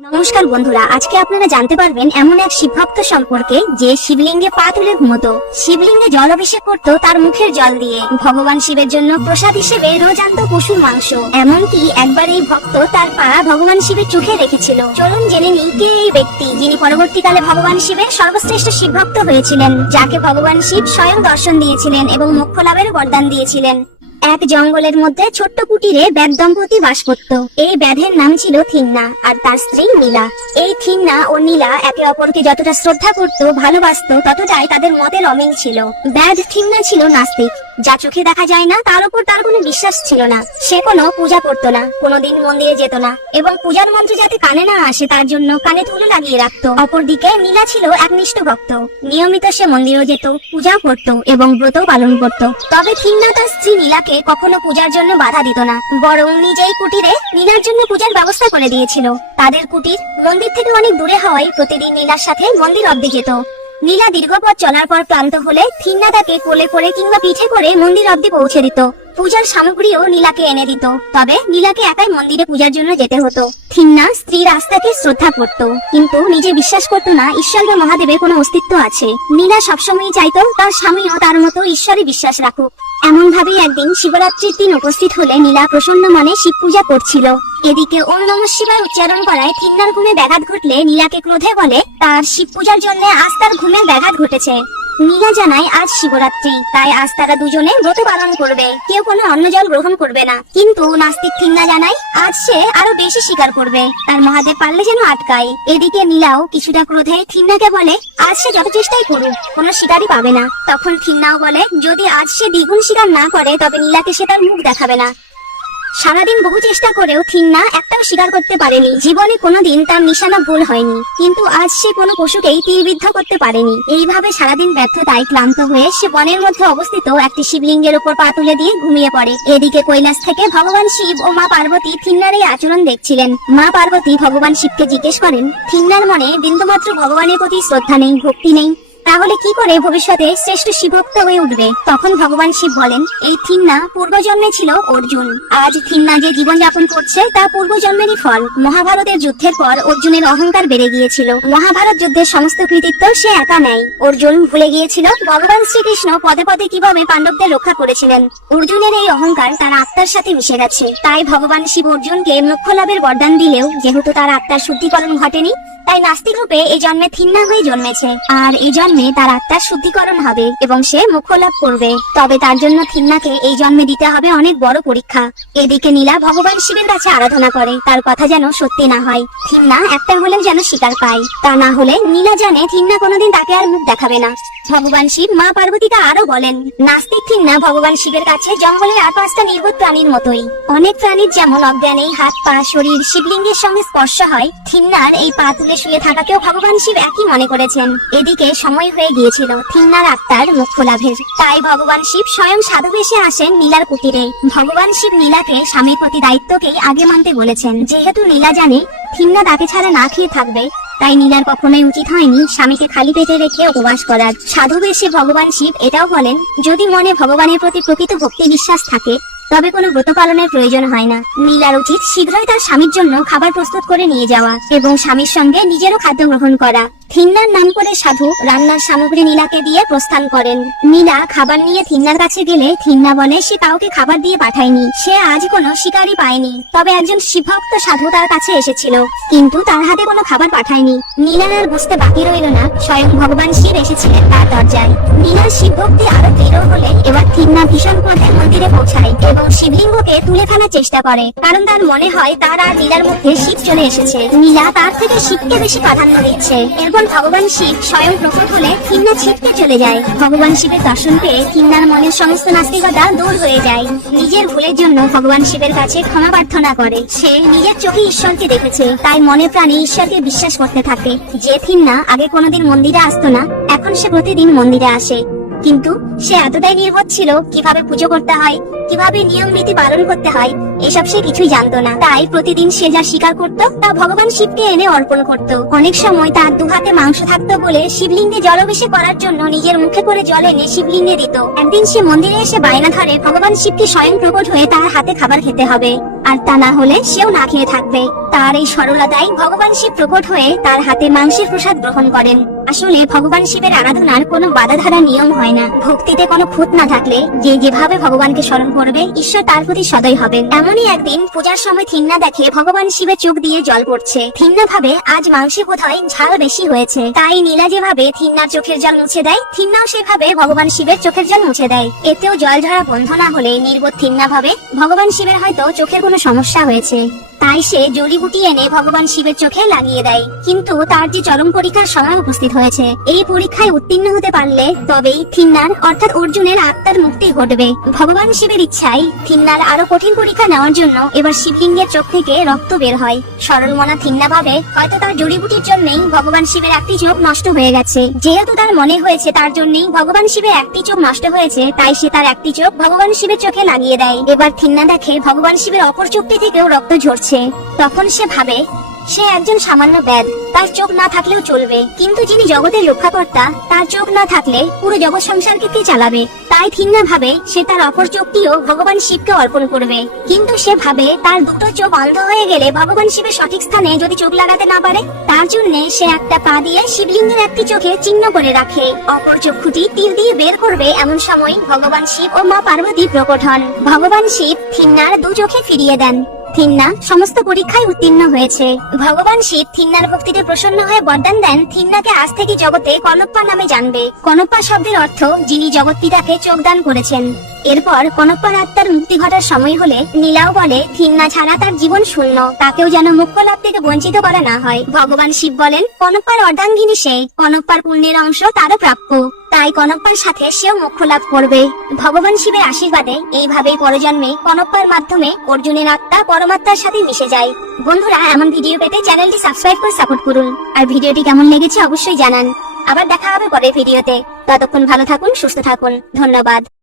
নমস্কার বন্ধুরা, আজকে আপনারা জানতে পারবেন এমন এক শিবভক্ত সম্পর্কে যে শিবলিঙ্গে পা তুলে ঘুমতো। শিবলিঙ্গে জল অভিষেক করত তার মুখের জল দিয়ে। ভগবান শিবের জন্য প্রসাদ হিসেবে রোজ আনতো পশুর মাংস। এমনকি একবার এই ভক্ত তার পা ভগবান শিবের চোখে রেখেছিল। চলুন জেনে নিই কে এই ব্যক্তি যিনি পরবর্তীকালে ভগবান শিবের সর্বশ্রেষ্ঠ শিবভক্ত হয়েছিলেন, যাকে ভগবান শিব স্বয়ং দর্শন দিয়েছিলেন এবং মোক্ষ লাভের বরদান দিয়েছিলেন। এক জঙ্গলের মধ্যে ছোট্ট কুটিরে ব্যাধ দম্পতি বাস করত। এই ব্যাধের নাম ছিল থিন্না আর তার স্ত্রী নীলা। এই থিন্না ও নীলা একে অপরকে যতটা শ্রদ্ধা করত, ভালোবাসতো, ততটাই তাদের মতের অমিল ছিল। ব্যাধ থিন্না ছিল নাস্তিক, যা চোখে দেখা যায় না তার উপর তার কোনো বিশ্বাস ছিল না। সে কোনো পূজা করতো না, কোনোদিন মন্দিরে যেত না এবং পূজার মন্ত্র যাতে কানে না আসে তার জন্য কানে তুলো লাগিয়ে রাখতো। অপরদিকে নীলা ছিল একনিষ্ঠ ভক্ত। নিয়মিত সে মন্দিরেও যেত, পূজা করত এবং ব্রত পালন করত। তবে থিন্না তার স্ত্রী নীলাকে কখনো পূজার জন্য বাধা দিত না, বরং নিজেই কুটিরে নীলার জন্য পূজার ব্যবস্থা করে দিয়েছিল। তাদের কুটির মন্দির থেকে অনেক দূরে হওয়ায় প্রতিদিন নীলার সাথে মন্দির অব্দি যেত। নীলা দীর্ঘ পথ চলার পর ক্লান্ত হলে থিন্না তাকে কোলে করে কিংবা পিঠে করে মন্দির অব্দি পৌঁছে দিত। পূজার সামগ্রীও নীলাকে এনে দিত। তবে নীলাকে একাই মন্দিরে পূজার জন্য যেতে হতো। থিন্না স্ত্রীর আস্থাকে শ্রদ্ধা করত, কিন্তু নিজে বিশ্বাস করত না ঈশ্বর বা মহাদেবের কোনো অস্তিত্ব আছে। নীলা সবসময় চাইতো তার স্বামীও তার মতো ঈশ্বরে বিশ্বাস রাখুক। এমন ভাবেই একদিন শিবরাত্রির দিন উপস্থিত হলে নীলা প্রসন্ন মনে শিব পূজা করছিল। এদিকে ওম নমঃ শিবায় উচ্চারণ করায় থিন্নার ঘুমে ব্যাঘাত ঘটলে নীলাকে ক্রোধে বলে তার শিব পূজার জন্য আজ তার ঘুমে ব্যাঘাত ঘটেছে। নীলা জানায় আজ শিবরাত্রি, তাই আজ তারা দুজনে ব্রত পালন করবে, কেউ কোনো অন্ন জল গ্রহণ করবে না। কিন্তু নাস্তিক থিন্না জানায় আজ সে আরো বেশি শিকার করবে, তার মহাদেব পারলে যেন আটকায়। এদিকে নীলাও কিছুটা ক্রোধে থিন্নাকে বলে আজ সে যত চেষ্টাই করুক কোনো শিকারই পাবে না। তখন থিন্নাও বলে যদি আজ সে দ্বিগুণ শিকার না করে তবে নীলাকে সে তার মুখ দেখাবে না। সারাদিন বহু চেষ্টা করেও থিন্না একটাও শিকার করতে পারেনি। জীবনে কোনোদিন তার নিশানা ভুল হয়নি, কিন্তু আজ সে কোনো পশুকেই তীরবিদ্ধ করতে পারেনি। এইভাবে সারাদিন ব্যর্থতায় ক্লান্ত হয়ে সে বনের মধ্যে অবস্থিত একটি শিবলিঙ্গের উপর পা তুলে দিয়ে ঘুমিয়ে পড়ে। এদিকে কৈলাস থেকে ভগবান শিব ও মা পার্বতী থিন্নার এই আচরণ দেখছিলেন। মা পার্বতী ভগবান শিবকে জিজ্ঞেস করেন থিন্নার মনে বিন্দুমাত্র ভগবানের প্রতি শ্রদ্ধা নেই, ভক্তি নেই, তাহলে কি করে ভবিষ্যতে শ্রেষ্ঠ শিবভক্ত হয়ে উঠবে? তখন ভগবান শিব বলেন এই থিন্না পূর্বজন্মে ছিল অর্জুন। আজ থিন্না যে জীবন যাপন করছে তা পূর্বজন্মেরই ফল। মহাভারতের যুদ্ধের পর অর্জুনের অহংকার বেড়ে গিয়েছিল। মহাভারত যুদ্ধের সমস্ত কৃতিত্ব সে একা নেয়। অর্জুন ভুলে গিয়েছিল ভগবান শ্রীকৃষ্ণ পদে পদে কিভাবে পাণ্ডবদের রক্ষা করেছিলেন। অর্জুনের এই অহংকার তার আত্মার সাথে মিশে গেছে। তাই ভগবান শিব অর্জুনকে মোক্ষ লাভের বরদান দিলেও যেহেতু তার আত্মার শুদ্ধিকরণ ঘটেনি, তাই নাস্তিক রূপে এই জন্মে থিন্না হয়ে জন্মেছে। আর এই জন্মে তার আত্মার শুদ্ধিকরণ হবে এবং সে মোক্ষ লাভ করবে। তবে তার জন্য থিন্নাকে এই জন্মে দিতে হবে অনেক বড় পরীক্ষা। এদিকে নীলা ভগবান শিবের কাছে আরাধনা করে তার কথা যেন সত্যি না হয়, থিন্না একটা হলেও যেন শিকার পায়। তা না হলে নীলা জানে থিন্না কোনোদিন তাকে আর মুখ দেখাবে না। ভগবান শিব মা পার্বতীকে আরো বলেন নাস্তিক থিন্না ভগবান শিবের কাছে জঙ্গলের আর পাঁচটা নির্বোধ প্রাণীর মতোই। অনেক প্রাণীর যেমন অজ্ঞানে হাত পা শরীর শিবলিঙ্গের সঙ্গে স্পর্শ হয়, থিন্নার এই পা তুলে শুয়ে থাকাকেও ভগবান শিব একই মনে করেছেন। এদিকে সময় হয়ে গিয়েছিল থিন্নার আত্মার মোক্ষ লাভের। তাই ভগবান শিব স্বয়ং সাধু বেশে আসেন নীলার কুটিরে। ভগবান শিব নীলাকে স্বামীর প্রতি দায়িত্বকেই আগে মানতে বলেছেন। যেহেতু নীলা জানে থিন্না তাকে ছাড়া না খেয়ে থাকবে, তাই নীলার কখনোই উচিত হয়নি স্বামীকে খালি পেটে রেখে উপবাস করার। সাধু বেশে ভগবান শিব এটাও বলেন যদি মনে ভগবানের প্রতি প্রকৃত ভক্তি বিশ্বাস থাকে তবে কোনো ব্রত পালনের প্রয়োজন হয় না। নীলার উচিত শীঘ্রই তার স্বামীর জন্য খাবার প্রস্তুত করে নিয়ে যাওয়া এবং স্বামীর সঙ্গে নিজেরও খাদ্য গ্রহণ করা। থিন্নার নাম করে সাধু রান্নার সামগ্রী নীলাকে দিয়ে প্রস্থান করেন। নীলা খাবার নিয়ে থিন্নার কাছে গেলে থিন্না বলে সে কাউকে খাবার দিয়ে পাঠায়নি, সে আজ কোনো শিকারই পায়নি। তবে একজন শিবভক্ত সাধু তার কাছে এসেছিল, কিন্তু তার হাতে কোনো খাবার পাঠায়নি। নীলার আর বুঝতে বাকি রইল না স্বয়ং ভগবান শিব এসেছিলেন তার দরজায়। নীলার শিব ভক্তি আরো দৃঢ় হলে এবার থিন্না ভীষণ ক্রোধে মন্দিরে পৌঁছায় এবং শিবলিঙ্গকে তুলে ফেলার চেষ্টা করে, কারণ তার মনে হয় তার আর নীলার মধ্যে শিব চলে এসেছে। নীলা তার থেকে শিবকে বেশি প্রাধান্য দিচ্ছে। এরপর ভগবান শিব স্বয়ং প্রকট হলে থিন্না ছিটকে চলে যায়। ভগবান শিবের দর্শন পেয়ে থিন্নার মনের সমস্ত নাস্তিকতা দূর হয়ে যায়। নিজের ভুলের জন্য ভগবান শিবের কাছে ক্ষমা প্রার্থনা করে। সে নিজের চোখে ঈশ্বরকে দেখেছে, তাই মনে প্রাণে ঈশ্বরকে বিশ্বাস করতে থাকে। যে থিন্না আগে কোনোদিন মন্দিরে আসতো না, এখন সে প্রতিদিন মন্দিরে আসে। কিন্তু সে এতটাই নির্বোধ ছিল কিভাবে পুজো করতে হয়, কিভাবে নিয়ম রীতি পালন করতে হয় এসব সে কিছুই জানতো না। তাই প্রতিদিন সে যা শিকার করত তা ভগবান শিবকে এনে অর্পণ করত। অনেক সময় তার দুহাতে মাংস থাকতো বলে শিবলিঙ্গে জলাভিষেক করার জন্য নিজের মুখে করে জল এনে শিবলিঙ্গে দিত। একদিন সে মন্দিরে এসে বায়না ধরে ভগবান শিবকে স্বয়ং প্রকট হয়ে তার হাতে খাবার খেতে হবে, আর তা না হলে সেও না খেয়ে থাকবে। তার এই সরলতায় ভগবান শিব প্রকট হয়ে তার হাতে মাংসের প্রসাদ গ্রহণ করেন। আসলে ভগবান শিবের আরাধনার কোনো বাধা ধরা নিয়ম হয় না। ভক্তিতে কোনো খুঁত না থাকলে যে যেভাবে ভগবানকে স্মরণ করবে ঈশ্বর তার প্রতি সদয় হবেন। এমনই একদিন পূজার সময় থিন্না দেখে ভগবান শিবের চোখ দিয়ে জল পড়ছে। থিন্না ভাবে আজ মাংসে বোধহয় ঝাল বেশি হয়েছে। তাই নীলা যেভাবে থিন্নার চোখের জল মুছে দেয়, থিন্নাও সেভাবে ভগবান শিবের চোখের জল মুছে দেয়। এতেও জল ঝরা বন্ধ না হলে নির্বোধ থিন্না ভাবে ভগবান শিবের হয়তো চোখের কোনো সমস্যা হয়েছে। তাই সে জড়িবুটি এনে ভগবান শিবের চোখে লাগিয়ে দেয়। কিন্তু তার যে চরম পরীক্ষার সময় উপস্থিত হয়েছে, এই পরীক্ষায় উত্তীর্ণ হতে পারলে তবেই থিন্নার অর্থাৎ অর্জুনের আত্মার মুক্তি ঘটবে। ভগবান শিবের ইচ্ছায় থিন্নার আরো কঠিন পরীক্ষা নেওয়ার জন্য এবার শিবলিঙ্গের চোখ থেকে রক্ত বের হয়। সরল মনা থিন্না ভাবে হয়তো তার জড়িবুটির জন্যই ভগবান শিবের একটি চোখ নষ্ট হয়ে গেছে। যেহেতু তার মনে হয়েছে তার জন্যই ভগবান শিবের একটি চোখ নষ্ট হয়েছে, তাই সে তার একটি চোখ ভগবান শিবের চোখে লাগিয়ে দেয়। এবার থিন্না দেখে ভগবান শিবের অপর চোখটি থেকেও রক্ত ঝরছে। তখন সে ভাবে সে একজন সামান্য ব্যাধ, তার চোখ না থাকলেও চলবে, কিন্তু যিনি জগতের রক্ষাকর্তা তার চোখ না থাকলে পুরো জগৎ সংসারকে কে চালাবে। তাই থিন্না ভাবে সে তার অপর চোখটিও ভগবান শিবকে অর্পণ করবে। কিন্তু সে ভাবে তার দুটো চোখ অন্ধ হয়ে গেলে ভগবান শিবের সঠিক স্থানে যদি চোখ লাগাতে না পারে, তার জন্য সে একটা পা দিয়ে শিবলিঙ্গের একটি চোখে চিহ্ন করে রাখে। অপর চক্ষুটি তীর দিয়ে বের করবে এমন সময় ভগবান শিব ও মা পার্বতী প্রকট হন। ভগবান শিব থিন্নার দু চোখে ফিরিয়ে দেন। থিন্না সমস্ত পরীক্ষায় উত্তীর্ণ হয়েছে। ভগবান শিব থিন্নার ভক্তিতে প্রসন্ন হয়ে বরদান দেন থিন্নাকে আজ থেকে জগতে কনপ্পা নামে জানবে। কনপ্পা শব্দের অর্থ যিনি জগৎ পিতাকে চোখ দান করেছেন। এরপর কনপ্পার আত্মার মুক্তি ঘটার সময় হলে নীলাও বলে থিন্না ছাড়া তার জীবন শূন্য, তাকেও যেন মুক্ত লাভ থেকে বঞ্চিত করা না হয়। ভগবান শিব বলেন কনপ্পার অর্ধাঙ্গিনী সে, কনপ্পার পুণ্যের অংশ তারও প্রাপ্য, তাই কনপ্পার সাথে সেও মোক্ষ লাভ করবে। ভগবান শিবের আশীর্বাদে এইভাবেই পরজন্মে কনপ্পার মাধ্যমে অর্জুনের আত্মা পরমাত্মার সাথে মিশে যায়। বন্ধুরা, এমন ভিডিও পেতে চ্যানেলটি সাবস্ক্রাইব করে সাপোর্ট করুন, আর ভিডিওটি কেমন লেগেছে অবশ্যই জানান। আবার দেখা হবে পরের ভিডিওতে। ততক্ষণ ভালো থাকুন, সুস্থ থাকুন। ধন্যবাদ।